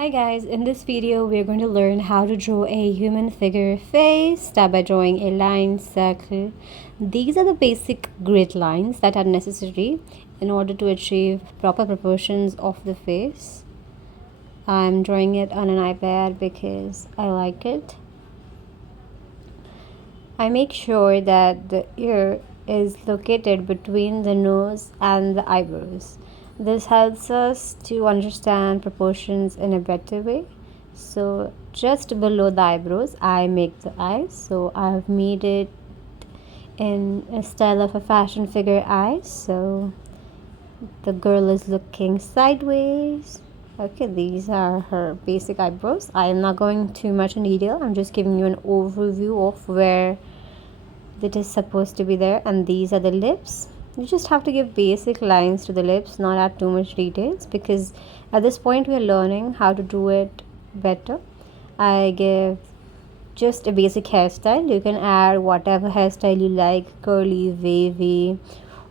Hi guys, in this video we are going to learn how to draw a human figure face. Start by drawing a line, circle. These are the basic grid lines that are necessary in order to achieve proper proportions of the face. I'm drawing it on an iPad because I like it. I make sure that the ear is located between the nose and the eyebrows. This helps us to understand proportions in a better way. So just below the eyebrows I make the eyes. So I've made it in a style of a fashion figure eye. So the girl is looking sideways. Okay, these are her basic eyebrows. I am not going too much in detail. I'm just giving you an overview of where it is supposed to be there. And these are the lips. You just have to give basic lines to the lips, not add too much details, because at this point we are learning how to do it better. I give just a basic hairstyle. You can add whatever hairstyle you like, curly, wavy,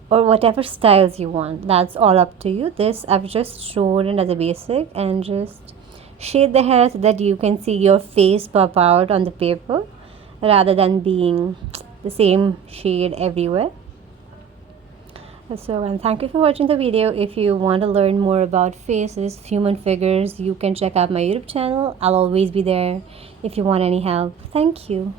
or whatever styles you want. That's all up to you. This I've just shown it as a basic and just shade the hair so that you can see your face pop out on the paper rather than being the same shade everywhere. So, and thank you for watching the video. If you want to learn more about faces, human figures, you can check out my YouTube channel. I'll always be there if you want any help. Thank you.